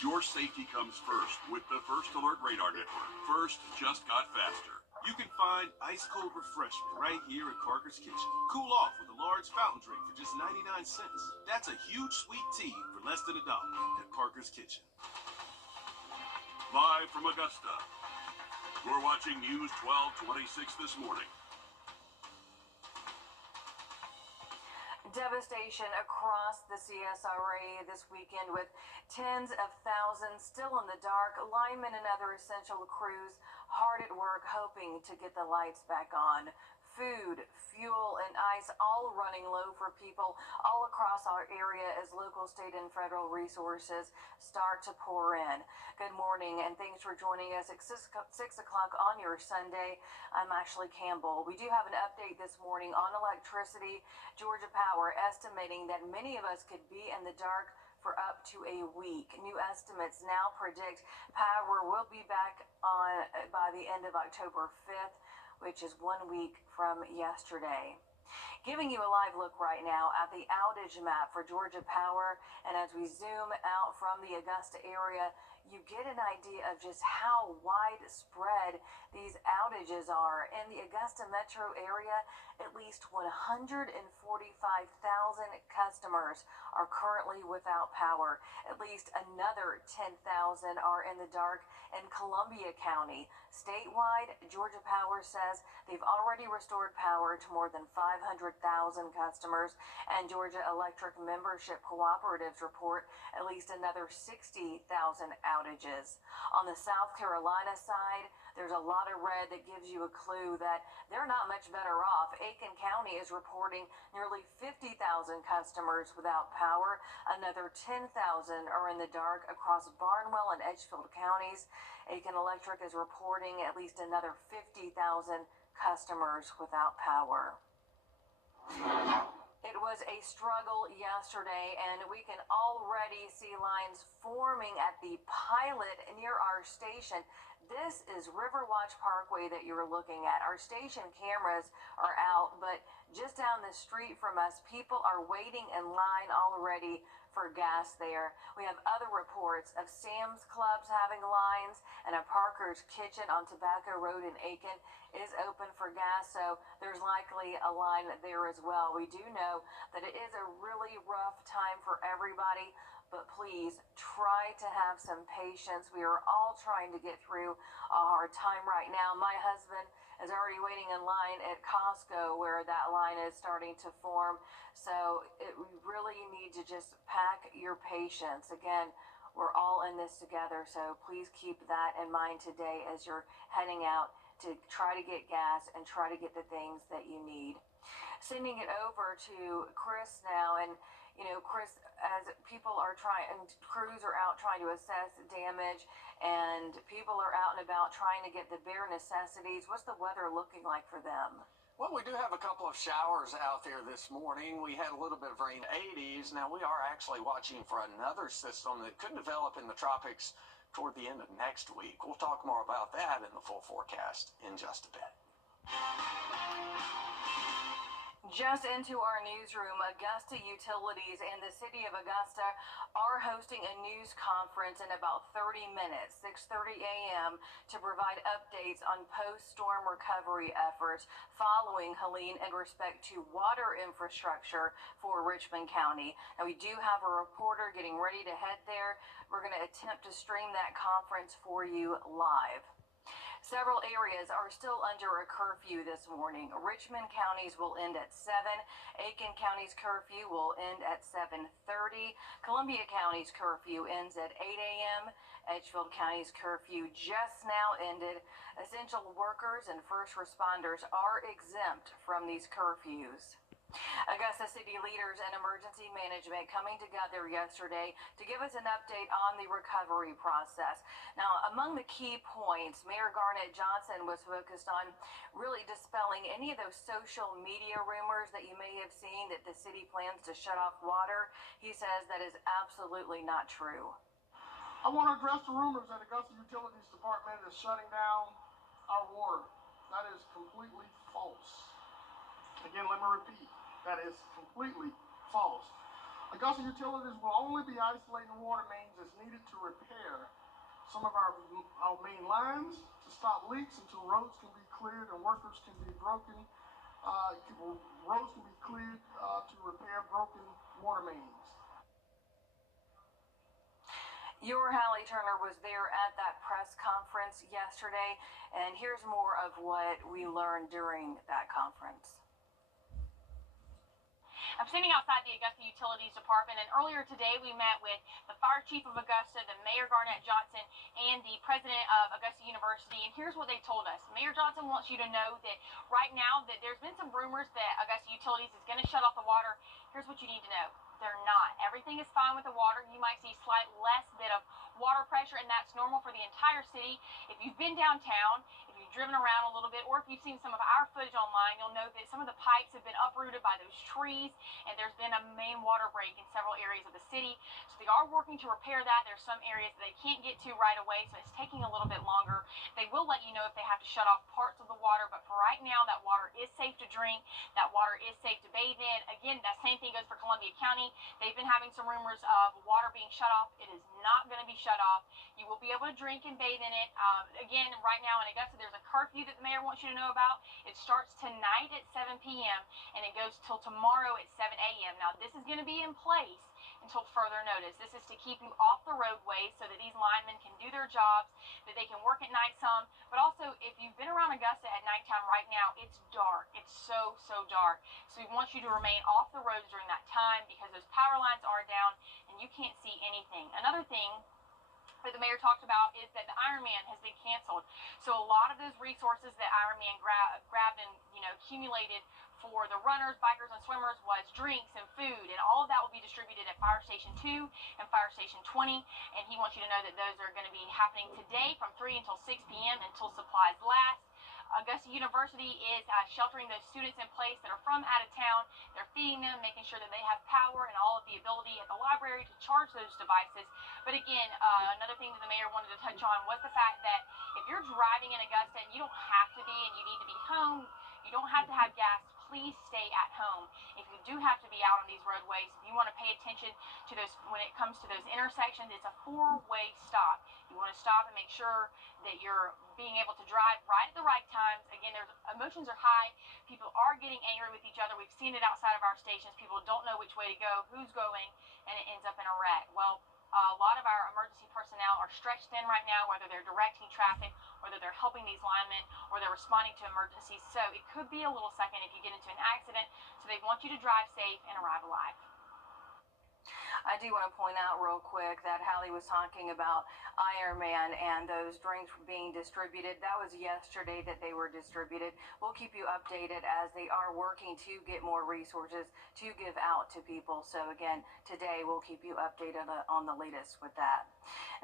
Your safety comes first with the First Alert Radar Network. First just got faster. You can find ice-cold refreshment right here at Parker's Kitchen. Cool off with a large fountain drink for just 99 cents. That's a huge sweet tea for less than $1 at Parker's Kitchen. Live from Augusta, you're watching News 1226 this morning. Devastation across the CSRA this weekend with tens of thousands still in the dark, linemen and other essential crews hard at work hoping to get the lights back on. Food, fuel, and ice all running low for people all across our area as local, state, and federal resources start to pour in. Good morning, and thanks for joining us at 6 o'clock on your Sunday. I'm Ashley Campbell. We do have an update this morning on electricity. Georgia Power estimating that many of us could be in the dark for up to a week. New estimates now predict power will be back on by the end of October 5th, which is 1 week from yesterday. Giving you a live look right now at the outage map for Georgia Power, and as we zoom out from the Augusta area, you get an idea of just how widespread these outages are. In the Augusta metro area, at least 145,000 customers are currently without power. At least another 10,000 are in the dark in Columbia County. Statewide, Georgia Power says they've already restored power to more than 500,000 customers, and Georgia Electric membership cooperatives report at least another 60,000 outages. On the South Carolina side, there's a lot of red that gives you a clue that they're not much better off. Aiken County is reporting nearly 50,000 customers without power. Another 10,000 are in the dark across Barnwell and Edgefield counties. Aiken Electric is reporting at least another 50,000 customers without power. It was a struggle yesterday, and we can already see lines forming at the pilot near our station. This is Riverwatch Parkway that you're looking at. Our station cameras are out, but just down the street from us, people are waiting in line already for gas there. We have other reports of Sam's Clubs having lines, and a Parker's Kitchen on Tobacco Road in Aiken is open for gas, so there's likely a line there as well. We do know that it is a really rough time for everybody, but please try to have some patience. We are all trying to get through a hard time right now. My husband is already waiting in line at Costco where that line is starting to form. So we really need to just pack your patience. Again, we're all in this together, so please keep that in mind today as you're heading out to try to get gas and try to get the things that you need. Sending it over to Chris now, and Chris, as people are trying, and crews are out trying to assess damage, and people are out and about trying to get the bare necessities, what's the weather looking like for them? Well, we do have a couple of showers out there this morning. We had a little bit of rain, 80s. Now, we are actually watching for another system that could develop in the tropics toward the end of next week. We'll talk more about that in the full forecast in just a bit. Just into our newsroom, Augusta Utilities and the City of Augusta are hosting a news conference in about 30 minutes, 6:30 a.m., to provide updates on post-storm recovery efforts following Helene in respect to water infrastructure for Richmond County. Now, we do have a reporter getting ready to head there. We're going to attempt to stream that conference for you live. Several areas are still under a curfew this morning. Richmond County's will end at 7. Aiken County's curfew will end at 7:30. Columbia County's curfew ends at 8 a.m. Edgefield County's curfew just now ended. Essential workers and first responders are exempt from these curfews. Augusta City leaders and emergency management coming together yesterday to give us an update on the recovery process. Now, among the key points, Mayor Garnett Johnson was focused on really dispelling any of those social media rumors that you may have seen that the city plans to shut off water. He says that is absolutely not true. I want to address the rumors that Augusta Utilities Department is shutting down our water. That is completely false. Again, let me repeat. That is completely false. Augusta Utilities will only be isolating water mains as needed to repair some of our main lines, to stop leaks until roads can be cleared and workers can be broken. Roads can be cleared to repair broken water mains. Your Hallie Turner was there at that press conference yesterday, and here's more of what we learned during that conference. I'm standing outside the Augusta Utilities Department, and earlier today we met with the Fire Chief of Augusta, the Mayor Garnett Johnson, and the President of Augusta University, and here's what they told us. Mayor Johnson wants you to know that right now that there's been some rumors that Augusta Utilities is going to shut off the water. Here's what you need to know. They're not. Everything is fine with the water. You might see slight less bit of water pressure, and that's normal for the entire city. If you've been downtown, if you've driven around a little bit, or if you've seen some of our footage online, you'll know that some of the pipes have been uprooted by those trees, and there's been a main water break in several areas of the city. So they are working to repair that. There's some areas that they can't get to right away, so it's taking a little bit longer. They will let you know if they have to shut off parts of the water, but for right now, that water is safe to drink. That water is safe to bathe in. Again, that same thing goes for Columbia County. They've been having some rumors of water being shut off. It is not going to be shut off. You will be able to drink and bathe in it. Again, right now in Augusta, there's a curfew that the mayor wants you to know about. It starts tonight at 7 p.m. and it goes till tomorrow at 7 a.m. Now, this is going to be in place until further notice. This is to keep you off the roadways so that these linemen can do their jobs, that they can work at night some. But also, if you've been around Augusta at nighttime right now, it's dark. It's so dark. So we want you to remain off the roads during that time because those power lines are down and you can't see anything. Another thing that the mayor talked about is that the Ironman has been canceled. So a lot of those resources that Ironman grabbed and accumulated for the runners, bikers, and swimmers was drinks and food, and all of that will be distributed at Fire Station 2 and Fire Station 20, and he wants you to know that those are going to be happening today from 3 until 6 p.m. until supplies last. Augusta University is sheltering those students in place that are from out of town. They're feeding them, making sure that they have power and all of the ability at the library to charge those devices. But again, another thing that the mayor wanted to touch on was the fact that if you're driving in Augusta and you don't have to be and you need to be home, you don't have to have gas, please stay at home. If you do have to be out on these roadways, you want to pay attention to those when it comes to those intersections. It's a four-way stop. You want to stop and make sure that you're being able to drive right at the right times. Again, there's emotions are high. People are getting angry with each other. We've seen it outside of our stations. People don't know which way to go, who's going, and it ends up in a wreck. Well, a lot of our emergency personnel are stretched thin right now, whether they're directing traffic, whether they're helping these linemen, or they're responding to emergencies. So it could be a little second if you get into an accident. So they want you to drive safe and arrive alive. I do want to point out real quick that Hallie was talking about Ironman and those drinks being distributed. That was yesterday that they were distributed. We'll keep you updated as they are working to get more resources to give out to people. So again, today we'll keep you updated on the latest with that.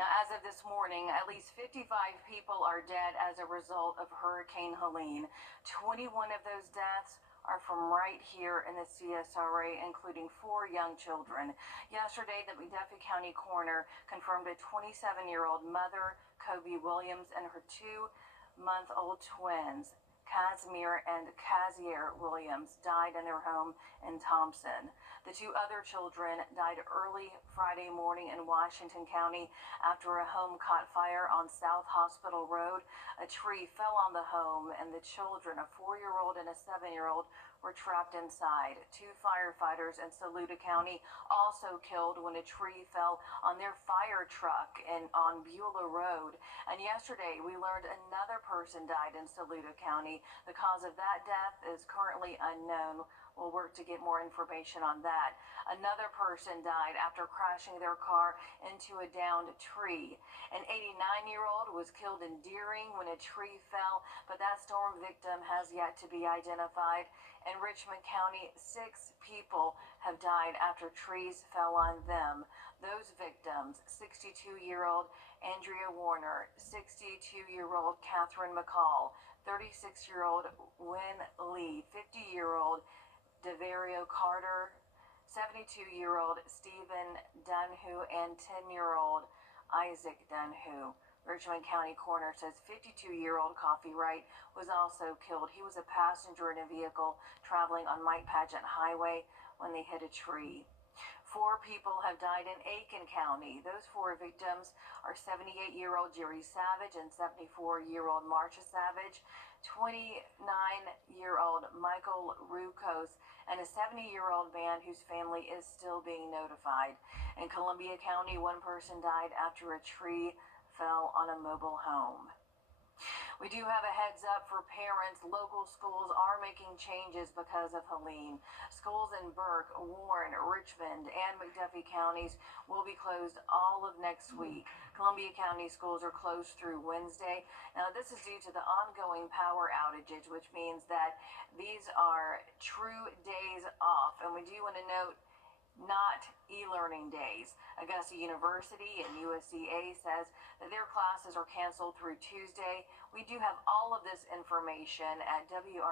Now, as of this morning, at least 55 people are dead as a result of Hurricane Helene. 21 of those deaths are from right here in the CSRA, including 4 young children. Yesterday, the McDuffie County coroner confirmed a 27-year-old mother, Kobe Williams, and her 2-month-old twins, Casimir and Kazier Williams, died in their home in Thompson. The 2 other children died early Friday morning in Washington County after a home caught fire on South Hospital Road. A tree fell on the home, and the children, a 4-year-old and a 7-year-old, were trapped inside. 2 firefighters in Saluda County also killed when a tree fell on their fire truck on Beulah Road. And yesterday, we learned another person died in Saluda County. The cause of that death is currently unknown. We'll work to get more information on that. Another person died after crashing their car into a downed tree. An 89-year-old was killed in Deering when a tree fell, but that storm victim has yet to be identified. In Richmond County, 6 people have died after trees fell on them. Those victims, 62-year-old Andrea Warner, 62-year-old Catherine McCall, 36-year-old Wynn Lee, 50-year-old Devario Carter, 72-year-old Stephen Dunhu, and 10-year-old Isaac Dunhu. Richmond County coroner says 52-year-old Coffee Wright was also killed. He was a passenger in a vehicle traveling on Mike Pageant Highway when they hit a tree. 4 people have died in Aiken County. Those 4 victims are 78-year-old Jerry Savage and 74-year-old Marcia Savage, 29-year-old Michael Rukos, and a 70-year-old man whose family is still being notified. In Columbia County, 1 person died after a tree fell on a mobile home. We do have a heads up for parents. Local schools are making changes because of Helene. Schools in Burke, Warren, Richmond, and McDuffie counties will be closed all of next week. Columbia County schools are closed through Wednesday. Now, this is due to the ongoing power outages, which means that these are true days off. And we do want to note, not e-learning days. Augusta University and USCA says that their classes are canceled through Tuesday. We do have all of this information at wrdw.com.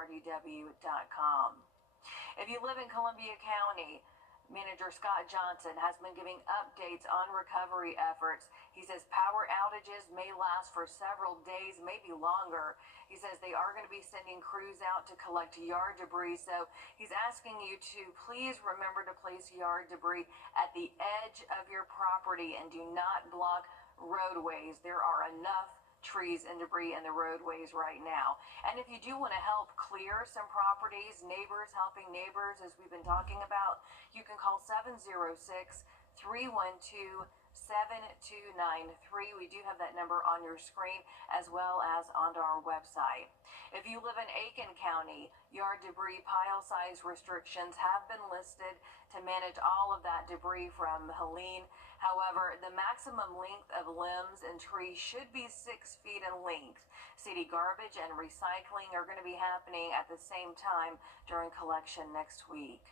If you live in Columbia County, Manager Scott Johnson has been giving updates on recovery efforts. He says power outages may last for several days, maybe longer. He says they are going to be sending crews out to collect yard debris. So he's asking you to please remember to place yard debris at the edge of your property and do not block roadways. There are enough trees and debris in the roadways right now. And if you do want to help clear some properties, neighbors helping neighbors, as we've been talking about, you can call 706-312-7293. We do have that number on your screen as well as on our website. If you live in Aiken County, yard debris pile size restrictions have been listed to manage all of that debris from Helene. However, the maximum length of limbs and trees should be 6 feet in length. City garbage and recycling are going to be happening at the same time during collection next week.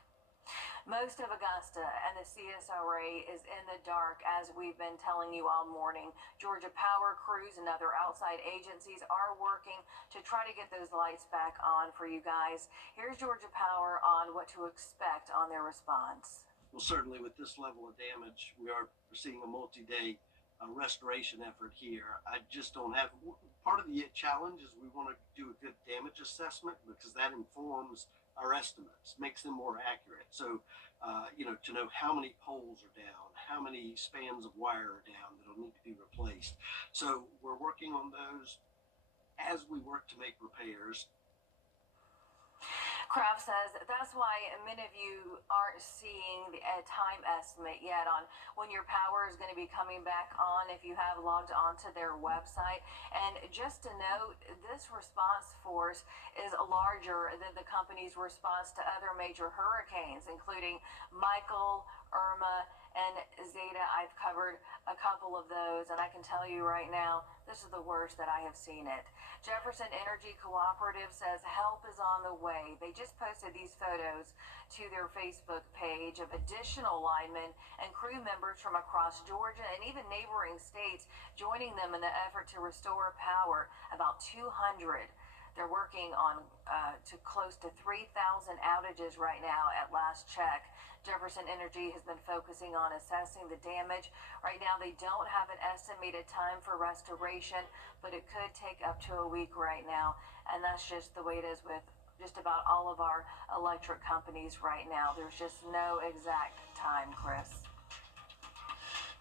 Most of Augusta and the CSRA is in the dark, as we've been telling you all morning. Georgia Power crews and other outside agencies are working to try to get those lights back on for you guys. Here's Georgia Power on what to expect on their response. Well, certainly with this level of damage, we are seeing a multi-day restoration effort here. I just don't have, part of the challenge is we want to do a good damage assessment because that informs our estimates, makes them more accurate. So, to know how many poles are down, how many spans of wire are down that'll need to be replaced. So we're working on those as we work to make repairs. Kraft says that's why many of you aren't seeing a time estimate yet on when your power is going to be coming back on if you have logged onto their website. And just to note, this response force is larger than the company's response to other major hurricanes, including Michael, Irma, and Zeta. I've covered a couple of those, and I can tell you right now, this is the worst that I have seen it. Jefferson Energy Cooperative says help is on the way. They just posted these photos to their Facebook page of additional linemen and crew members from across Georgia and even neighboring states joining them in the effort to restore power. About 200. They're working on to close to 3,000 outages right now at last check. Jefferson Energy has been focusing on assessing the damage. Right now, they don't have an estimated time for restoration, but it could take up to a week right now. And that's just the way it is with just about all of our electric companies right now. There's just no exact time, Chris.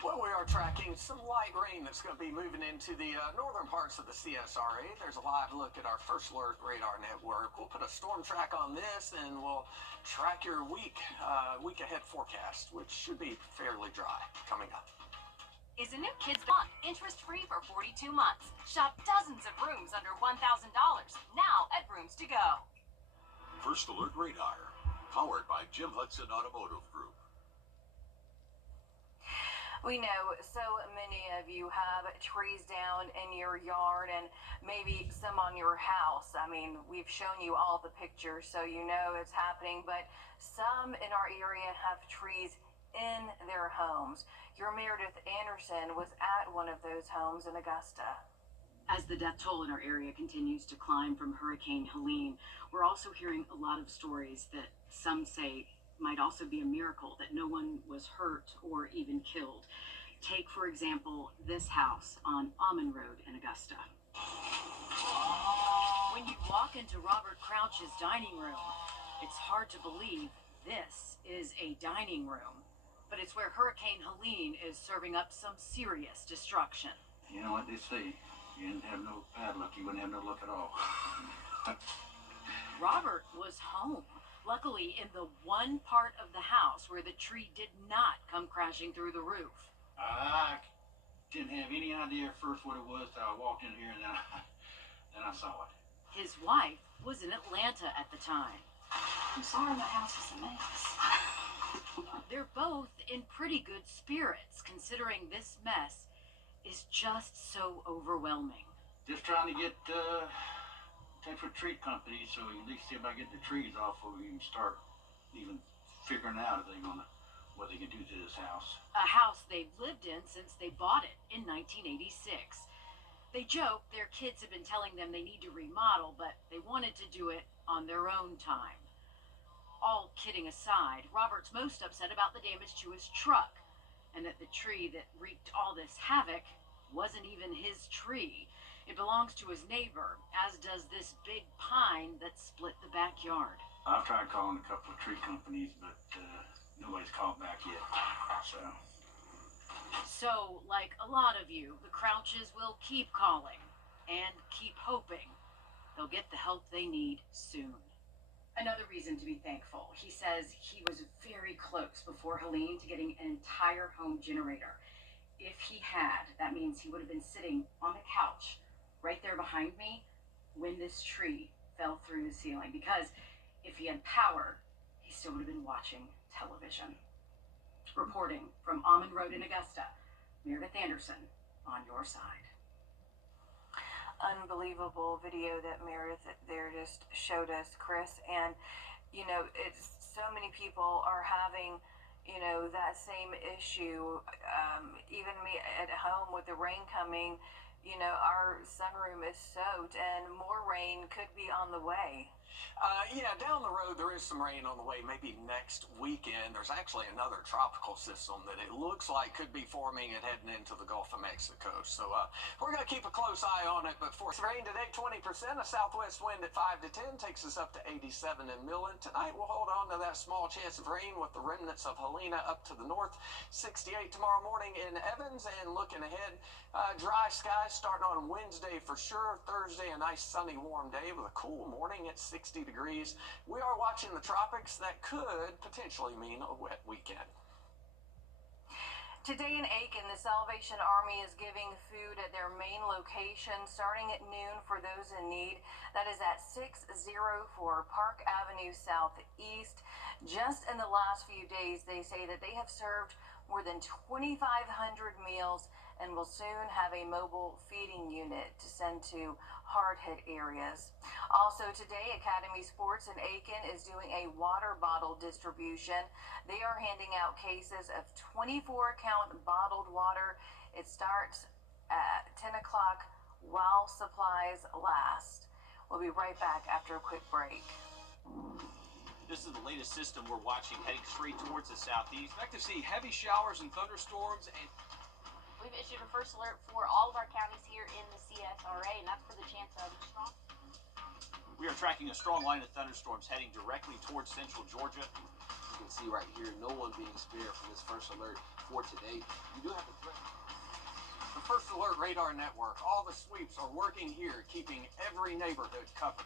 Well, we are tracking some light rain that's going to be moving into the northern parts of the CSRA. There's a live look at our First Alert radar network. We'll put a storm track on this, and we'll track your week ahead forecast, which should be fairly dry coming up. Is a new kids month interest-free for 42 months. Shop dozens of rooms under $1,000 now at Rooms to Go. First Alert Radar, powered by Jim Hudson Automotive Group. We know so many of you have trees down in your yard and maybe some on your house. I mean, we've shown you all the pictures, so you know it's happening, but some in our area have trees in their homes. Your Meredith Anderson was at one of those homes in Augusta. As the death toll in our area continues to climb from Hurricane Helene, we're also hearing a lot of stories that some say might also be a miracle that no one was hurt or even killed. Take, for example, this house on Almond Road in Augusta. When you walk into Robert Crouch's dining room, it's hard to believe this is a dining room. but it's where Hurricane Helene is serving up some serious destruction. You know what they say, you didn't have no bad luck, you wouldn't have no luck at all. Robert was home, luckily in the one part of the house where the tree did not come crashing through the roof. I didn't have any idea at first what it was till I walked in here and then I saw it. His wife was in Atlanta at the time. I'm sorry, my house was a mess. They're both in pretty good spirits, considering this mess is just so overwhelming. Just trying to get touch with tree companies so we at least see if I get the trees off before we can start even figuring out what they can do to this house. A house they've lived in since they bought it in 1986. They joke their kids have been telling them they need to remodel, but they wanted to do it on their own time. All kidding aside, Robert's most upset about the damage to his truck, and that the tree that wreaked all this havoc wasn't even his tree. It belongs to his neighbor, as does this big pine that split the backyard. I've tried calling a couple of tree companies, but nobody's called back yet. So, like a lot of you, the Crouches will keep calling and keep hoping they'll get the help they need soon. Another reason to be thankful. He says he was very close before Helene to getting an entire home generator. If he had, that means he would have been sitting on the couch right there behind me when this tree fell through the ceiling. Because if he had power, he still would have been watching television. Reporting from Almond Road in Augusta, Meredith Anderson on your side. Unbelievable video that Meredith there just showed us, Chris. And, you know, it's so many people are having, you know, that same issue. Even me at home with the rain coming, you know, our sunroom is soaked and more rain could be on the way. Yeah, down the road there is some rain on the way. Maybe next weekend. There's actually another tropical system that it looks like could be forming and heading into the Gulf of Mexico. So we're going to keep a close eye on it. But for rain today, 20%. A southwest wind at 5 to 10 takes us up to 87 in Millen. Tonight we'll hold on to that small chance of rain with the remnants of Helene up to the north. 68 tomorrow morning in Evans. And looking ahead, dry skies starting on Wednesday for sure. Thursday, a nice sunny warm day with a cool morning at 60 degrees. We are watching the tropics. That could potentially mean a wet weekend. Today in Aiken, the Salvation Army is giving food at their main location starting at noon for those in need. That is at 604 Park Avenue Southeast. Just in the last few days, they say that they have served more than 2,500 meals and will soon have a mobile feeding unit to send to hard-hit areas. Also today, Academy Sports in Aiken is doing a water bottle distribution. They are handing out cases of 24-count bottled water. It starts at 10 o'clock while supplies last. We'll be right back after a quick break. This is the latest system we're watching heading straight towards the southeast. Expect to see heavy showers and thunderstorms and We've issued a first alert for all of our counties here in the CSRA, and that's for the chance of strong. we are tracking a strong line of thunderstorms heading directly towards central Georgia. You can see right here, no one being spared from this first alert for today. You do have a threat. The First Alert Radar Network, all the sweeps are working here, keeping every neighborhood covered.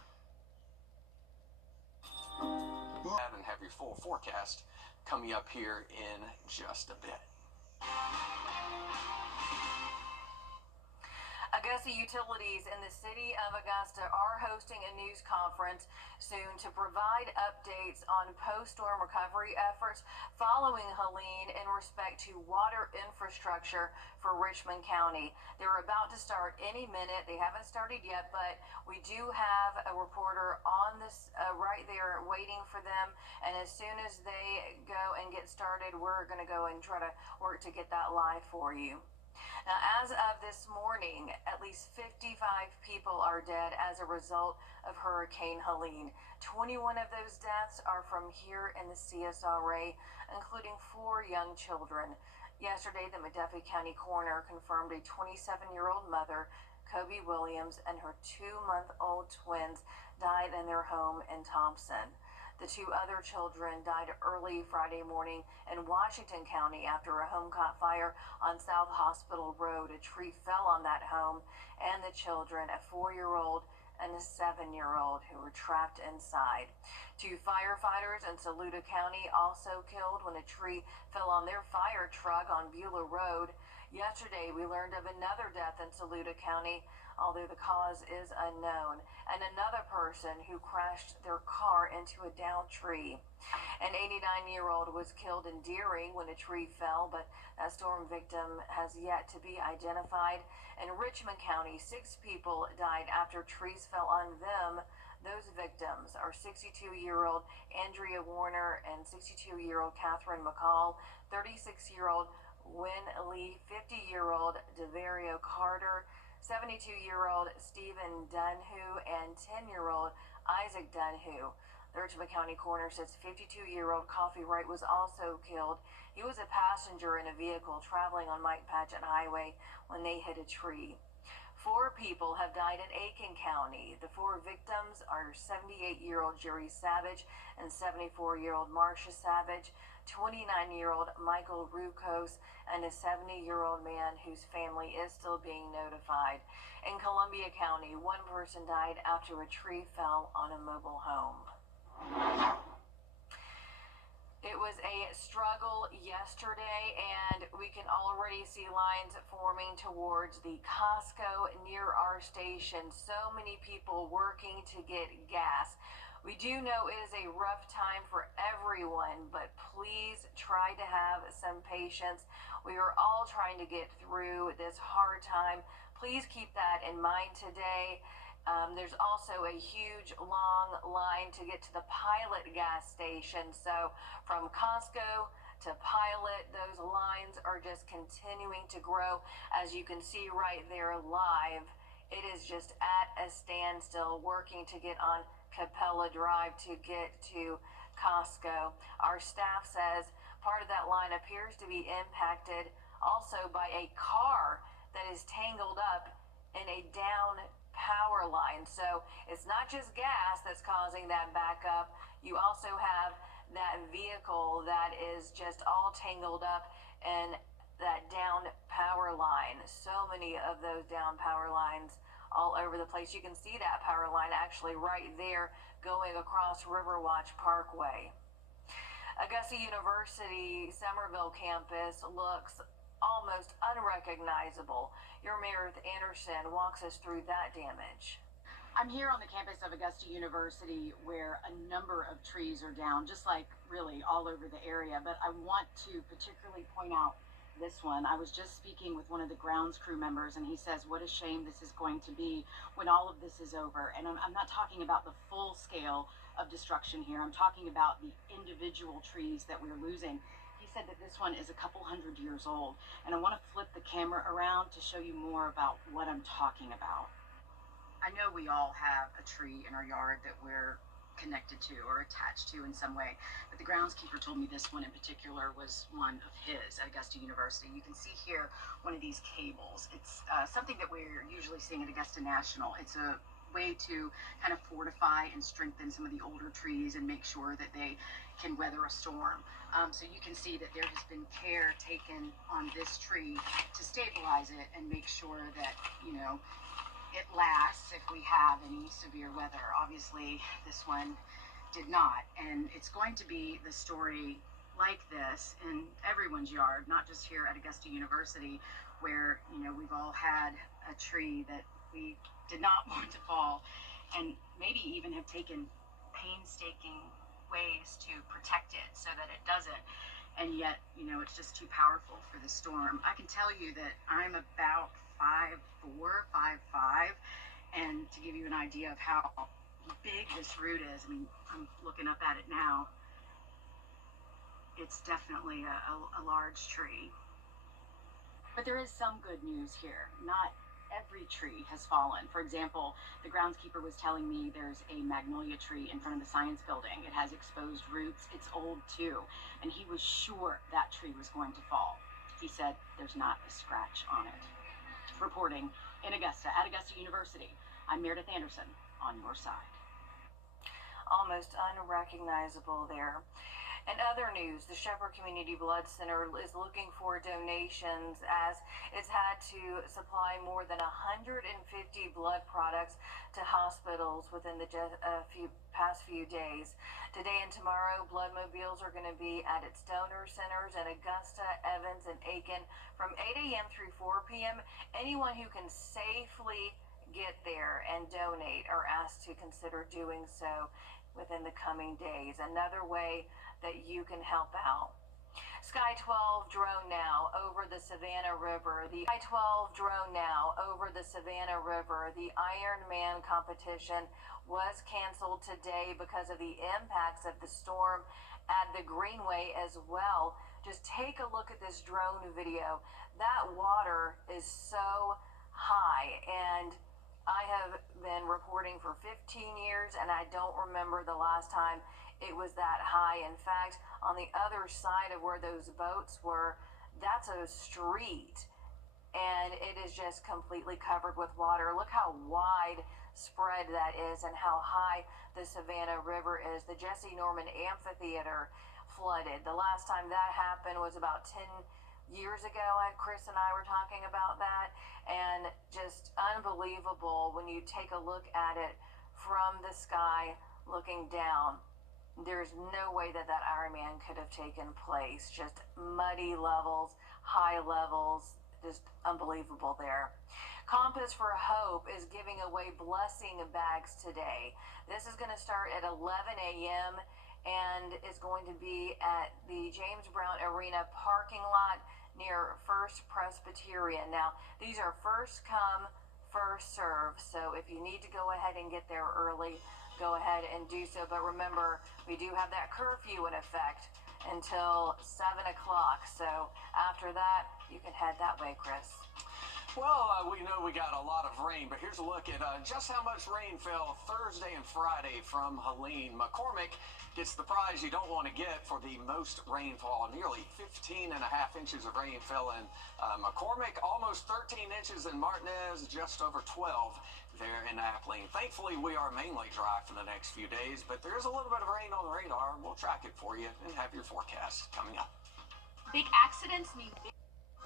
And have your full forecast coming up here in just a bit. Augusta Utilities in the city of Augusta are hosting a news conference soon to provide updates on post-storm recovery efforts following Helene in respect to water infrastructure for Richmond County. They're about to start any minute. They haven't started yet, but we do have a reporter on this right there waiting for them. And as soon as they go and get started, we're going to go and try to work to get that live for you. Now, as of this morning, at least 55 people are dead as a result of Hurricane Helene. 21 of those deaths are from here in the CSRA, including 4 young children. Yesterday, the McDuffie County coroner confirmed a 27-year-old mother, Kobe Williams, and her 2-month-old twins died in their home in Thompson. The 2 other children died early Friday morning in Washington County after a home caught fire on South Hospital Road. A tree fell on that home and the children, a 4-year-old and a 7-year-old, who were trapped inside. 2 firefighters in Saluda County also killed when a tree fell on their fire truck on Beulah Road. Yesterday, we learned of another death in Saluda County, although the cause is unknown, and another person who crashed their car into a downed tree. An 89-year-old was killed in Deering when a tree fell, but that storm victim has yet to be identified. In Richmond County, 6 people died after trees fell on them. Those victims are 62-year-old Andrea Warner and 62-year-old Catherine McCall, 36-year-old Win Lee, 50-year-old DeVario Carter, 72-year-old Stephen Dunhu, and 10-year-old Isaac Dunhu. The Richmond County coroner says 52-year-old Coffee Wright was also killed. He was a passenger in a vehicle traveling on Mike Patchett Highway when they hit a tree. 4 people have died in Aiken County. The 4 victims are 78-year-old Jerry Savage and 74-year-old Marcia Savage, 29-year-old Michael Rukos, and a 70-year-old man whose family is still being notified. In Columbia County, 1 person died after a tree fell on a mobile home. It was a struggle yesterday, and we can already see lines forming towards the Costco near our station. So many people working to get gas. We do know it is a rough time for everyone, but please try to have some patience. We are all trying to get through this hard time. Please keep that in mind today. There's also a huge long line to get to the Pilot gas station. So from Costco to Pilot, those lines are just continuing to grow. As you can see right there live, it is just at a standstill working to get on Capella Drive to get to Costco. Our staff says part of that line appears to be impacted also by a car that is tangled up in a down power line. So it's not just gas that's causing that backup. You also have that vehicle that is just all tangled up in that down power line. So many of those down power lines all over the place. You can see that power line actually right there going across Riverwatch Parkway. Augusta University Somerville campus looks almost unrecognizable. Your Meredith Anderson walks us through that damage. I'm here on the campus of Augusta University where a number of trees are down, just like really all over the area. But I want to particularly point out this one. I was just speaking with one of the grounds crew members, and he says what a shame this is going to be when all of this is over. And I'm not talking about the full scale of destruction here. I'm talking about the individual trees that we're losing. He said that this one is a couple hundred years old, and I want to flip the camera around to show you more about what I'm talking about. I know we all have a tree in our yard that we're connected to or attached to in some way, but the groundskeeper told me this one in particular was one of his at Augusta University. You can see here one of these cables. It's something that we're usually seeing at Augusta National. It's a way to kind of fortify and strengthen some of the older trees and make sure that they can weather a storm. So you can see that there has been care taken on this tree to stabilize it and make sure that, you know, it lasts if we have any severe weather. Obviously, this one did not, and it's going to be the story like this in everyone's yard, not just here at Augusta University, where, you know, we've all had a tree that we did not want to fall, and maybe even have taken painstaking ways to protect it so that it doesn't, and yet, you know, it's just too powerful for the storm. I can tell you that I'm about 5'4", 5'5", and to give you an idea of how big this root is, I mean, I'm looking up at it now. It's definitely a large tree. But there is some good news here. Not every tree has fallen. For example, the groundskeeper was telling me there's a magnolia tree in front of the science building. It has exposed roots. It's old too. And he was sure that tree was going to fall. He said there's not a scratch on it. Reporting in Augusta, at Augusta University, I'm Meredith Anderson, on your side. almost unrecognizable there. In other news, the Shepherd Community Blood Center is looking for donations as it's had to supply more than 150 blood products to hospitals within the past few days. Today and tomorrow, blood mobiles are going to be at its donor centers in Augusta, Evans, and Aiken from 8 a.m. through 4 p.m. Anyone who can safely get there and donate are asked to consider doing so within the coming days. Another way that you can help out. Sky 12 drone now over the Savannah River. The Sky 12 drone now over the Savannah River. The Ironman competition was canceled today because of the impacts of the storm at the Greenway as well. Just take a look at this drone video. That water is so high, and I have been reporting for 15 years, and I don't remember the last time it was that high. In fact, on the other side of where those boats were, that's a street, and it is just completely covered with water. Look how wide spread that is and how high the Savannah River is. The Jesse Norman Amphitheater flooded. The last time that happened was about 10 years ago. Chris and I were talking about that, and just unbelievable when you take a look at it from the sky looking down. There's no way that Ironman could have taken place. Just muddy levels, high levels, just unbelievable there. Compass for Hope is giving away blessing bags today. This is going to start at 11 a.m. and is going to be at the James Brown Arena parking lot near First Presbyterian. Now, these are first come, first serve, so if you need to go ahead and get there early, go ahead and do so. But remember, we do have that curfew in effect until 7 o'clock, so after that, you can head that way, Chris. Well, we know we got a lot of rain, but here's a look at just how much rain fell Thursday and Friday from Helene. McCormick gets the prize you don't want to get for the most rainfall. Nearly 15 and a half inches of rain fell in McCormick, almost 13 inches in Martinez, just over 12 there in Appling. Thankfully, we are mainly dry for the next few days, but there is a little bit of rain on the radar. We'll track it for you and have your forecast coming up. Big accidents mean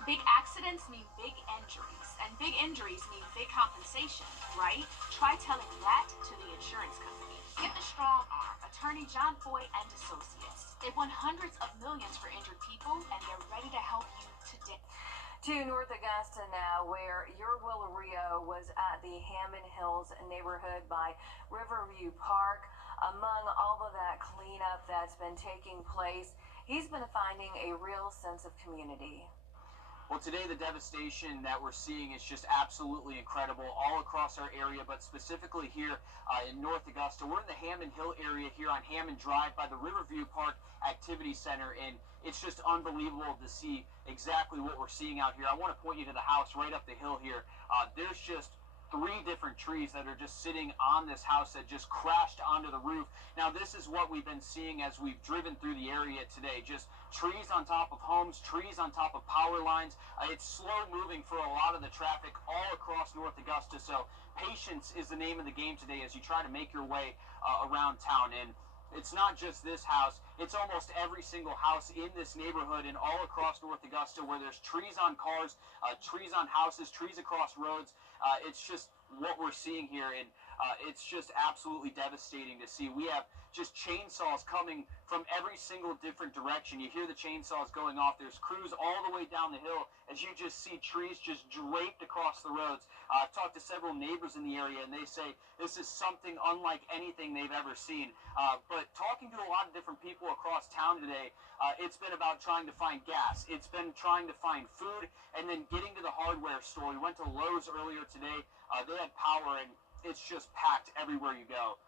big injuries, and big injuries mean big compensation, right? Try telling that to the insurance company. Get the strong arm, attorney John Foy and Associates. They've won hundreds of millions for injured people, and they're ready to help you today. To North Augusta now, where your Will Rio was at the Hammond Hills neighborhood by Riverview Park. Among all of that cleanup that's been taking place, he's been finding a real sense of community. Well, today the devastation that we're seeing is just absolutely incredible all across our area, but specifically here in North Augusta. We're in the Hammond Hill area here on Hammond Drive by the Riverview Park Activity Center, and it's just unbelievable to see exactly what we're seeing out here. I want to point you to the house right up the hill here. There's just 3 different trees that are just sitting on this house that just crashed onto the roof. Now, this is what we've been seeing as we've driven through the area today. Just trees on top of homes, trees on top of power lines. It's slow moving for a lot of the traffic all across North Augusta. So patience is the name of the game today as you try to make your way around town. And it's not just this house, it's almost every single house in this neighborhood and all across North Augusta where there's trees on cars, trees on houses, trees across roads. It's just what we're seeing here, and it's just absolutely devastating to see. We have just chainsaws coming from every single different direction. You hear the chainsaws going off. There's crews all the way down the hill as you just see trees just draped across the roads. I've talked to several neighbors in the area, and they say this is something unlike anything they've ever seen. But talking to a lot of different people across town today, it's been about trying to find gas. It's been trying to find food, and then getting to the hardware store. We went to Lowe's earlier today. They had power, and it's just packed everywhere you go.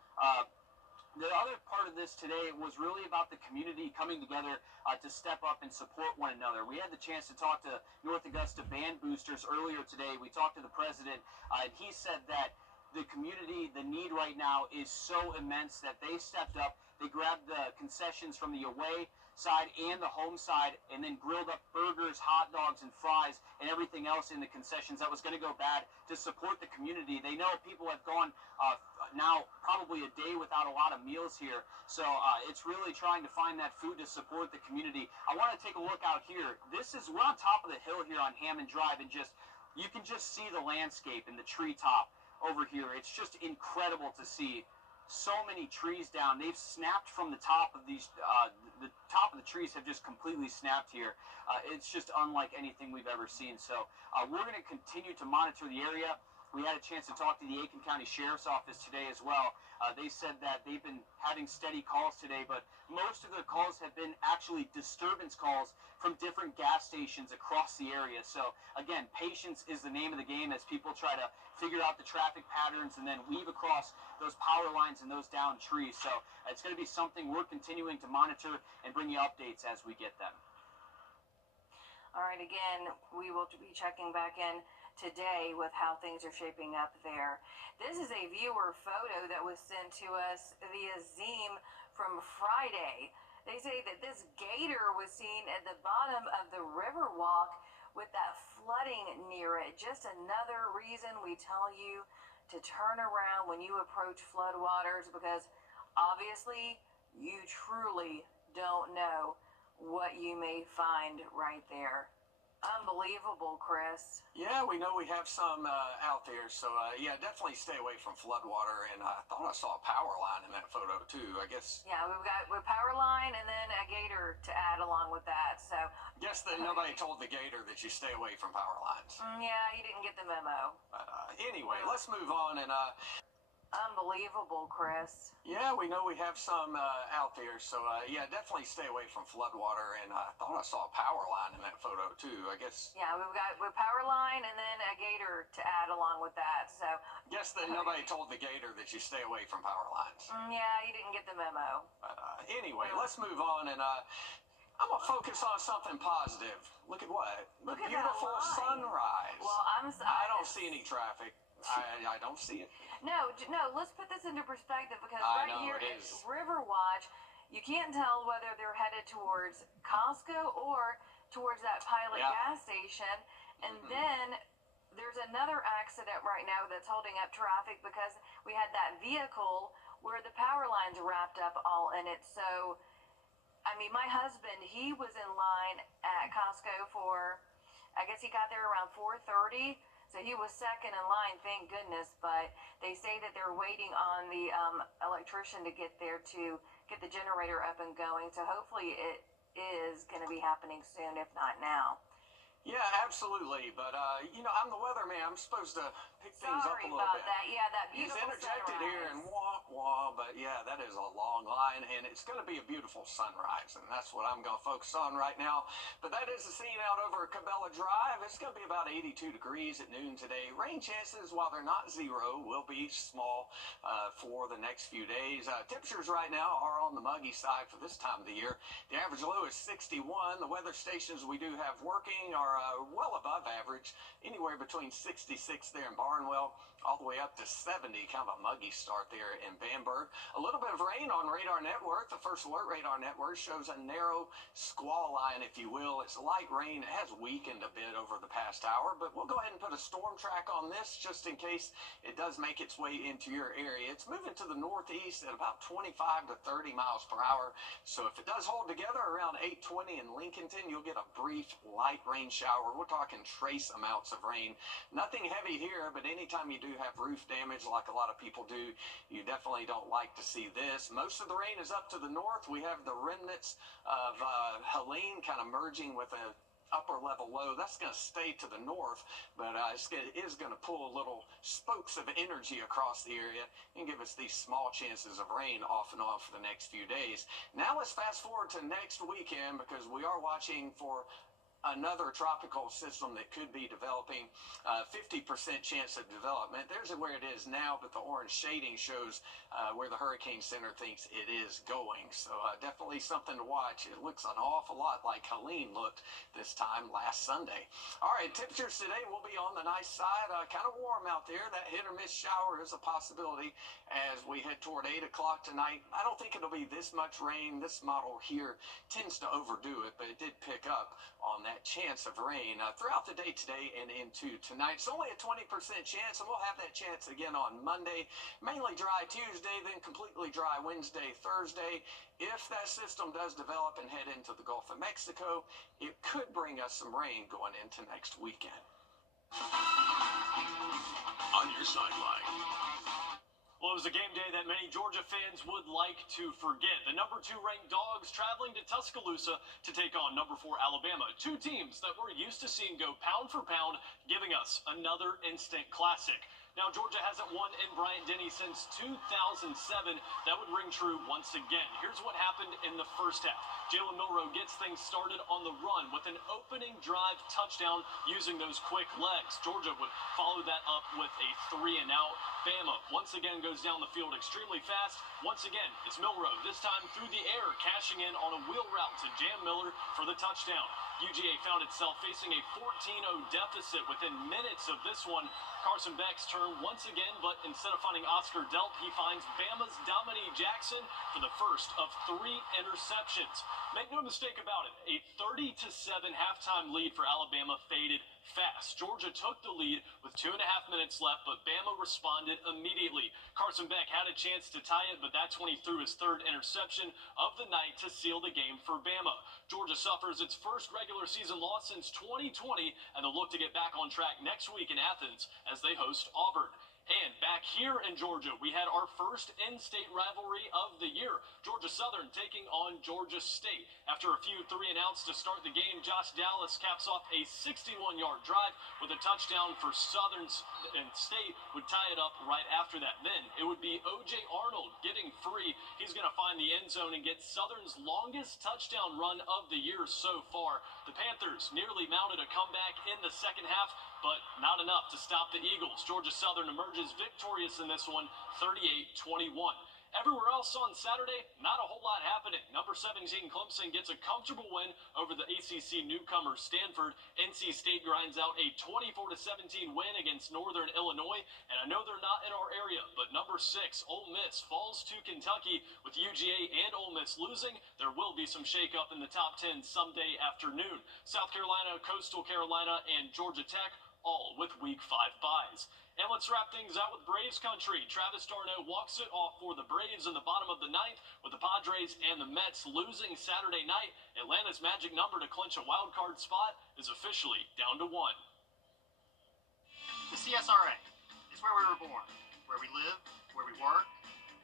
The other part of this today was really about the community coming together to step up and support one another. We had the chance to talk to North Augusta band boosters earlier today. We talked to the president, and he said that the community, the need right now is so immense that they stepped up. They grabbed the concessions from the away side and the home side, and then grilled up burgers, hot dogs, and fries, and everything else in the concessions that was going to go bad to support the community. They know people have gone now probably a day without a lot of meals here, so it's really trying to find that food to support the community. I want to take a look out here. We're on top of the hill here on Hammond Drive, and you can just see the landscape and the treetop over here. It's just incredible to see. So many trees down. They've snapped from the top of these. The top of the trees have just completely snapped here. It's just unlike anything we've ever seen. So we're going to continue to monitor the area. We had a chance to talk to the Aiken County Sheriff's Office today as well. They said that they've been having steady calls today, but most of the calls have been actually disturbance calls from different gas stations across the area. So again, patience is the name of the game as people try to figure out the traffic patterns and then weave across those power lines and those downed trees. So it's going to be something we're continuing to monitor and bring you updates as we get them. All right, again, we will be checking back in today with how things are shaping up there. This is a viewer photo that was sent to us via Zeem from Friday. They say that this gator was seen at the bottom of the Riverwalk with that flooding near it. Just another reason we tell you to turn around when you approach floodwaters, because obviously you truly don't know what you may find right there. Unbelievable, Chris. Yeah, we know we have some out there, so yeah, definitely stay away from floodwater. And I thought I saw a power line in that photo too. I guess. Yeah, we've got a power line and then a gator to add along with that. So. Guess that nobody told the gator that you stay away from power lines. Yeah, he didn't get the memo. But anyway, let's move on and. Unbelievable, Chris. Yeah, we know we have some out there, so yeah, definitely stay away from floodwater. And I thought I saw a power line in that photo too. I guess. Yeah, we've got a power line and then a gator to add along with that. So. Guess that nobody told the gator that you stay away from power lines. Yeah, he didn't get the memo. But anyway, let's move on and. I'm gonna focus on something positive. Look at what? Look the at beautiful that line. sunrise. Well, I don't see any traffic. I don't see it. No, let's put this into perspective, because I right know, here it at is. Riverwatch, you can't tell whether they're headed towards Costco or towards that Pilot Yeah. gas station. And then there's another accident right now that's holding up traffic because we had that vehicle where the power lines wrapped up all in it. So, I mean, my husband, he was in line at Costco for, I guess he got there around 4:30. So he was second in line, thank goodness. But they say that they're waiting on the electrician to get there to get the generator up and going. So hopefully it is going to be happening soon, if not now. Yeah, absolutely. But I'm the weatherman. I'm supposed to pick things up a Sorry little about bit. that. Yeah, that He's beautiful interjected sunrise. here and wah wah, but yeah, that is a long line, and it's going to be a beautiful sunrise, and that's what I'm going to focus on right now. But that is the scene out over Cabela Drive. It's going to be about 82 degrees at noon today. Rain chances, while they're not zero, will be small for the next few days. Temperatures right now are on the muggy side for this time of the year. The average low is 61. The weather stations we do have working are well above average, anywhere between 66 there in Barnwell, all the way up to 70, kind of a muggy start there in Bamberg. A little bit of rain on Radar Network. The First Alert Radar Network shows a narrow squall line, if you will. It's light rain. It has weakened a bit over the past hour, but we'll go ahead and put a storm track on this just in case it does make its way into your area. It's moving to the northeast at about 25 to 30 miles per hour. So if it does hold together around 8:20 in Lincolnton, you'll get a brief light rain shower. We're talking trace amounts of rain. Nothing heavy here, but anytime you do have roof damage like a lot of people do, you definitely don't like to see this. Most of the rain is up to the north. We have the remnants of Helene kind of merging with a upper level low. That's going to stay to the north, but it is going to pull little spokes of energy across the area and give us these small chances of rain off and on for the next few days. Now let's fast forward to next weekend, because we are watching for another tropical system that could be developing, 50% chance of development. There's where it is now, but the orange shading shows where the Hurricane Center thinks it is going. So definitely something to watch. It looks an awful lot like Helene looked this time last Sunday. All right, temperatures today will be on the nice side. Kind of warm out there. That hit or miss shower is a possibility as we head toward 8 o'clock tonight. I don't think it'll be this much rain. This model here tends to overdo it, but it did pick up on that chance of rain throughout the day today and into tonight. It's only a 20% chance, and we'll have that chance again on Monday. Mainly dry Tuesday, then completely dry Wednesday, Thursday. If that system does develop and head into the Gulf of Mexico, it could bring us some rain going into next weekend. On your sideline. Well, it was a game day that many Georgia fans would like to forget. The number 2 ranked Dogs traveling to Tuscaloosa to take on number 4 Alabama. 2 teams that we're used to seeing go pound for pound, giving us another instant classic. Now, Georgia hasn't won in Bryant-Denny since 2007. That would ring true once again. Here's what happened in the first half. Jalen Milroe gets things started on the run with an opening drive touchdown using those quick legs. Georgia would follow that up with a 3-and-out. Bama once again goes down the field extremely fast. Once again, it's Milroe, this time through the air, cashing in on a wheel route to Jam Miller for the touchdown. UGA found itself facing a 14-0 deficit within minutes of this one. Carson Beck's turn once again, but instead of finding Oscar Delp, he finds Bama's Dominique Jackson for the first of 3 interceptions. Make no mistake about it, a 30-7 halftime lead for Alabama faded fast. Georgia took the lead with 2.5 minutes left, but Bama responded immediately. Carson Beck had a chance to tie it, but that's when he threw his 3rd interception of the night to seal the game for Bama. Georgia suffers its first regular season loss since 2020, and they'll look to get back on track next week in Athens as they host Auburn. And back here in Georgia, we had our first in-state rivalry of the year. Georgia Southern taking on Georgia State. After a few 3-and-outs to start the game, Josh Dallas caps off a 61-yard drive with a touchdown for Southern, and State would tie it up right after that. Then it would be O.J. Arnold getting free. He's going to find the end zone and get Southern's longest touchdown run of the year so far. The Panthers nearly mounted a comeback in the second half, but not enough to stop the Eagles. Georgia Southern emerges victorious in this one, 38-21. Everywhere else on Saturday, not a whole lot happening. Number 17 Clemson gets a comfortable win over the ACC newcomer Stanford. NC State grinds out a 24-17 win against Northern Illinois, and I know they're not in our area, but number 6 Ole Miss falls to Kentucky. With UGA and Ole Miss losing, there will be some shakeup in the top 10 someday afternoon. South Carolina, Coastal Carolina, and Georgia Tech all with Week 5 byes. And let's wrap things out with Braves country. Travis d'Arnaud walks it off for the Braves in the bottom of the 9th, with the Padres and the Mets losing Saturday night. Atlanta's magic number to clinch a wild card spot is officially down to 1. The CSRA is where we were born, where we live, where we work,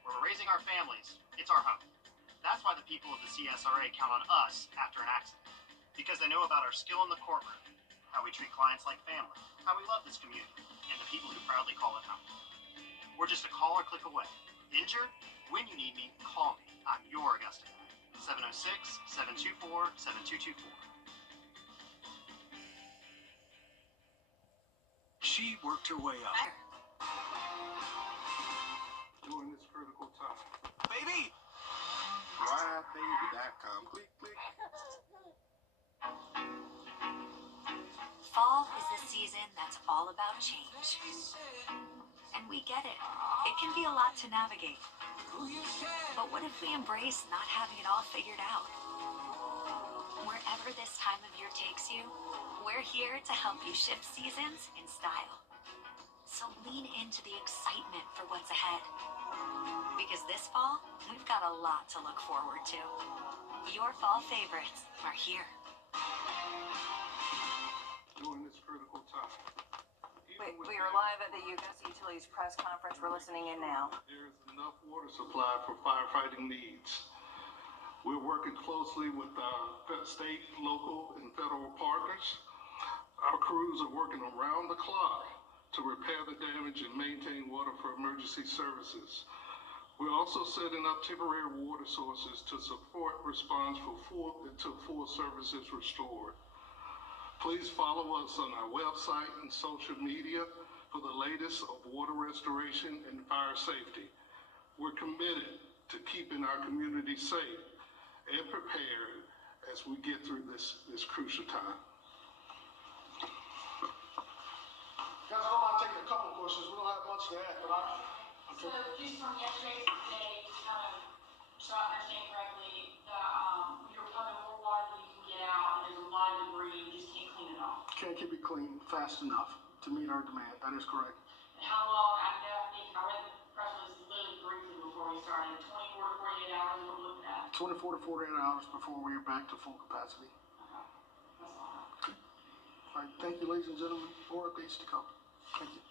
where we're raising our families. It's our home. That's why the people of the CSRA count on us after an accident, because they know about our skill in the courtroom, how we treat clients like family, how we love this community, and the people who proudly call it home. We're just a call or click away. Injured? When you need me, call me. I'm your Augusta guy. 706-724-7224. She worked her way up. During this critical time. Baby! Wrdw.com. Click, click. Fall is the season that's all about change. And we get it. It can be a lot to navigate. But what if we embrace not having it all figured out? Wherever this time of year takes you, we're here to help you shift seasons in style. So lean into the excitement for what's ahead. Because this fall, we've got a lot to look forward to. Your fall favorites are here. During this critical time. We are live at the Augusta Utilities press conference. We're listening in now. There is enough water supply for firefighting needs. We're working closely with our state, local, and federal partners. Our crews are working around the clock to repair the damage and maintain water for emergency services. We're also setting up temporary water sources to support response until full service is restored. Please follow us on our website and social media for the latest of water restoration and fire safety. We're committed to keeping our community safe and prepared as we get through this crucial time. Guys, I don't mind taking a couple of questions. We don't have much to add, but So just from yesterday to today, just kind of, so I understand correctly, you're pumping more water than you can get out, and there's a lot of debris, you just can't clean it all. can't keep it clean fast enough to meet our demand. That is correct. And how long, I think, I read the press release literally briefly before we started, 24 to 48 hours, what we're looking at. 24 to 48 hours before we are back to full capacity. Okay, that's all. All right, thank you, ladies and gentlemen. More updates to come. Thank you.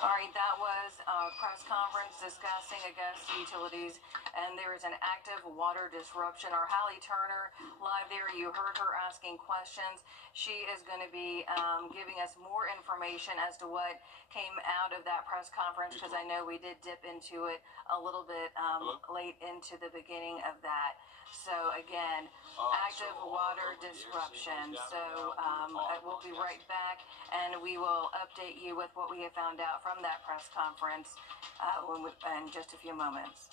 All right, that was a press conference discussing Augusta Utilities, and there is an active water disruption. Our Hallie Turner live there. You heard her asking questions. She is going to be giving us more information as to what came out of that press conference, because I know we did dip into it a little bit late into the beginning of that. So again, active water disruption. So we'll be right back, and we will update you with what we have found out from that press conference in just a few moments.